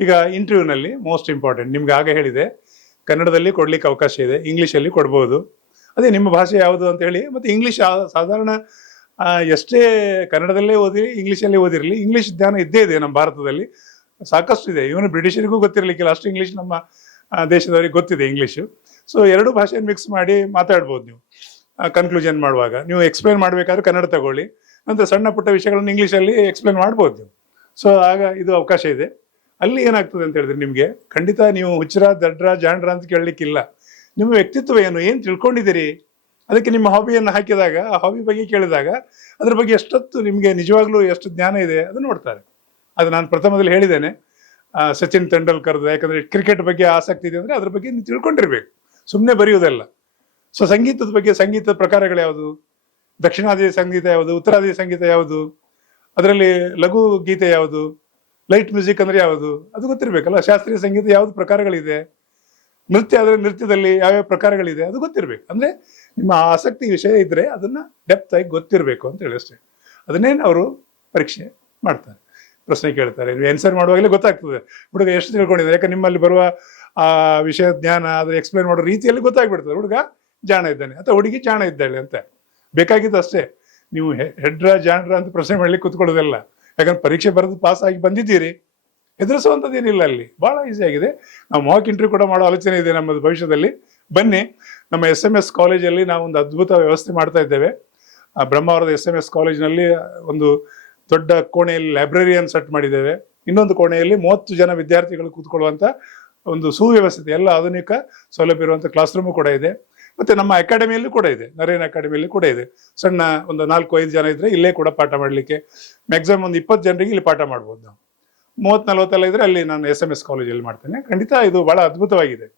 ಈಗ ಇಂಟರ್ವ್ಯೂನಲ್ಲಿ most important ನಿಮ್ಗೆ ಆಗ ಹೇಳಿದೆ, ಕನ್ನಡದಲ್ಲಿ ಕೊಡ್ಲಿಕ್ಕೆ ಅವಕಾಶ ಇದೆ, ಇಂಗ್ಲೀಷಲ್ಲಿ ಕೊಡ್ಬೋದು. ಅದೇ ನಿಮ್ಮ ಭಾಷೆ ಯಾವುದು ಅಂತ ಹೇಳಿ. ಮತ್ತು ಇಂಗ್ಲೀಷ್ ಸಾಧಾರಣ ಎಷ್ಟೇ ಕನ್ನಡದಲ್ಲೇ ಓದಿರಿ ಇಂಗ್ಲೀಷಲ್ಲೇ ಓದಿರಲಿ, ಇಂಗ್ಲೀಷ್ ಜ್ಞಾನ ಇದ್ದೇ ಇದೆ ನಮ್ಮ ಭಾರತದಲ್ಲಿ, ಸಾಕಷ್ಟು ಇದೆ. ಇವನು ಬ್ರಿಟಿಷರಿಗೂ ಗೊತ್ತಿರಲಿಕ್ಕಿಲ್ಲ ಅಷ್ಟು ಇಂಗ್ಲೀಷ್ ನಮ್ಮ ದೇಶದವರಿಗೆ ಗೊತ್ತಿದೆ ಇಂಗ್ಲೀಷು. ಸೊ ಎರಡು ಭಾಷೆಯನ್ನು ಮಿಕ್ಸ್ ಮಾಡಿ ಮಾತಾಡ್ಬೋದು ನೀವು. ಕನ್ಕ್ಲೂಷನ್ ಮಾಡುವಾಗ ನೀವು ಎಕ್ಸ್ಪ್ಲೇನ್ ಮಾಡಬೇಕಾದ್ರೆ ಕನ್ನಡ ತಗೊಳ್ಳಿ, ನಂತರ ಸಣ್ಣ ಪುಟ್ಟ ವಿಷಯಗಳನ್ನು ಇಂಗ್ಲೀಷಲ್ಲಿ ಎಕ್ಸ್ಪ್ಲೇನ್ ಮಾಡ್ಬೋದು ನೀವು. ಸೊ ಆಗ ಇದು ಅವಕಾಶ ಇದೆ. ಅಲ್ಲಿ ಏನಾಗ್ತದೆ ಅಂತ ಹೇಳಿದ್ರೆ ನಿಮಗೆ ಖಂಡಿತ ನೀವು ಹುಚ್ಚರ ದಡ್ರ ಜಾಂಡ್ರ ಅಂತ ಕೇಳಲಿಕ್ಕಿಲ್ಲ. ನಿಮ್ಮ ವ್ಯಕ್ತಿತ್ವ ಏನು ತಿಳ್ಕೊಂಡಿದ್ದೀರಿ, ಅದಕ್ಕೆ ನಿಮ್ಮ ಹಾಬಿಯನ್ನು ಹಾಕಿದಾಗ ಆ ಹಾಬಿ ಬಗ್ಗೆ ಕೇಳಿದಾಗ ಅದ್ರ ಬಗ್ಗೆ ಎಷ್ಟೊತ್ತು ನಿಮಗೆ ನಿಜವಾಗ್ಲೂ ಎಷ್ಟು ಜ್ಞಾನ ಇದೆ ಅದನ್ನು ನೋಡ್ತಾರೆ. ಅದು ನಾನು ಪ್ರಥಮದಲ್ಲಿ ಹೇಳಿದ್ದೇನೆ, ಸಚಿನ್ ತೆಂಡೂಲ್ಕರ್ದು. ಯಾಕಂದರೆ ಕ್ರಿಕೆಟ್ ಬಗ್ಗೆ ಆಸಕ್ತಿ ಇದೆ ಅಂದರೆ ಅದ್ರ ಬಗ್ಗೆ ನೀವು ತಿಳ್ಕೊಂಡಿರ್ಬೇಕು, ಸುಮ್ಮನೆ ಬರೆಯೋದಲ್ಲ. ಸೊ ಸಂಗೀತದ ಬಗ್ಗೆ, ಸಂಗೀತದ ಪ್ರಕಾರಗಳು ಯಾವುದು, ದಕ್ಷಿಣಾದಿ ಸಂಗೀತ ಯಾವುದು, ಉತ್ತರಾದಿ ಸಂಗೀತ ಯಾವುದು, ಅದರಲ್ಲಿ ಲಘು ಗೀತೆ ಯಾವುದು, ಲೈಟ್ ಮ್ಯೂಸಿಕ್ ಅಂದರೆ ಯಾವುದು, ಅದು ಗೊತ್ತಿರಬೇಕಲ್ಲ. ಶಾಸ್ತ್ರೀಯ ಸಂಗೀತ ಯಾವುದು ಪ್ರಕಾರಗಳಿದೆ, ನೃತ್ಯ ಆದರೆ ನೃತ್ಯದಲ್ಲಿ ಯಾವ್ಯಾವ ಪ್ರಕಾರಗಳಿದೆ ಅದು ಗೊತ್ತಿರಬೇಕು. ಅಂದರೆ ನಿಮ್ಮ ಆಸಕ್ತಿ ವಿಷಯ ಇದ್ದರೆ ಅದನ್ನು ಡೆಪ್ತ್ ಆಗಿ ಗೊತ್ತಿರಬೇಕು ಅಂತ ಹೇಳಿ ಅಷ್ಟೇ. ಅದನ್ನೇನು ಅವರು ಪರೀಕ್ಷೆ ಮಾಡ್ತಾರೆ, ಪ್ರಶ್ನೆ ಕೇಳ್ತಾರೆ, ನೀವು ಆನ್ಸರ್ ಮಾಡುವಾಗಲೇ ಗೊತ್ತಾಗ್ತದೆ ಹುಡುಗ ಎಷ್ಟು ತಿಳ್ಕೊಂಡಿದ್ದಾರೆ. ಯಾಕಂದ್ರೆ ನಿಮ್ಮಲ್ಲಿ ಬರುವ ಆ ವಿಷಯ ಜ್ಞಾನ ಅದು ಎಕ್ಸ್ಪ್ಲೇನ್ ಮಾಡೋ ರೀತಿಯಲ್ಲಿ ಗೊತ್ತಾಗ್ಬಿಡ್ತದೆ, ಹುಡುಗ ಜಾಣ ಇದ್ದಾನೆ ಅಥವಾ ಹುಡುಗಿ ಜಾಣ ಇದ್ದಾಳೆ ಅಂತ. ಬೇಕಾಗಿದ್ದು ಅಷ್ಟೇ, ನೀವು ಹೆಡ್ರ ಜಾಣ್ರ ಅಂತ ಪ್ರಶ್ನೆ ಮಾಡ್ಲಿಕ್ಕೆ ಕೂತ್ಕೊಳ್ಳೋದಲ್ಲ. ಯಾಕಂದ್ರೆ ಪರೀಕ್ಷೆ ಬರೆದು ಪಾಸ್ ಆಗಿ ಬಂದಿದ್ದೀರಿ, ಹೆದರಿಸುವಂಥದ್ದು ಏನಿಲ್ಲ. ಅಲ್ಲಿ ಭಾಳ ಈಸಿ ಆಗಿದೆ. ನಾವು ಮಾಕ್ ಇಂಟರ್ವ್ಯೂ ಕೂಡ ಮಾಡೋ ಆಲೋಚನೆ ಇದೆ ನಮ್ಮದು ಭವಿಷ್ಯದಲ್ಲಿ. ಬನ್ನಿ, ನಮ್ಮ SMS ಕಾಲೇಜಲ್ಲಿ ನಾವು ಒಂದು ಅದ್ಭುತ ವ್ಯವಸ್ಥೆ ಮಾಡ್ತಾ ಇದ್ದೇವೆ. ಬ್ರಹ್ಮಾವರದ SMS ಕಾಲೇಜಿನಲ್ಲಿ ಒಂದು ದೊಡ್ಡ ಕೋಣೆಯಲ್ಲಿ ಲೈಬ್ರರಿಯನ್ನು ಸೆಟ್ ಮಾಡಿದ್ದೇವೆ. ಇನ್ನೊಂದು ಕೋಣೆಯಲ್ಲಿ 30 ಜನ ವಿದ್ಯಾರ್ಥಿಗಳು ಕೂತ್ಕೊಳ್ಳುವಂಥ ಒಂದು ಸುವ್ಯವಸ್ಥಿತ ಎಲ್ಲ ಆಧುನಿಕ ಸೌಲಭ್ಯ ಇರುವಂಥ ಕ್ಲಾಸ್ ರೂಮು ಕೂಡ ಇದೆ. ಮತ್ತು ನಮ್ಮ ಅಕಾಡೆಮಿಯಲ್ಲಿ ಕೂಡ ಇದೆ, ನರೇನ್ ಅಕಾಡೆಮಿಯಲ್ಲಿ ಕೂಡ ಇದೆ. ಸಣ್ಣ ಒಂದು 4-5 ಜನ ಇದ್ದರೆ ಇಲ್ಲೇ ಕೂಡ ಪಾಠ ಮಾಡಲಿಕ್ಕೆ, ಮ್ಯಾಕ್ಸಿಮಮ್ ಒಂದು 20 ಜನರಿಗೆ ಇಲ್ಲಿ ಪಾಠ ಮಾಡ್ಬೋದು ನಾವು. 30-40 ಇದ್ದರೆ ಅಲ್ಲಿ ನಾನು SMS ಕಾಲೇಜಲ್ಲಿ ಮಾಡ್ತೇನೆ. ಖಂಡಿತ ಇದು ಭಾಳ ಅದ್ಭುತವಾಗಿದೆ.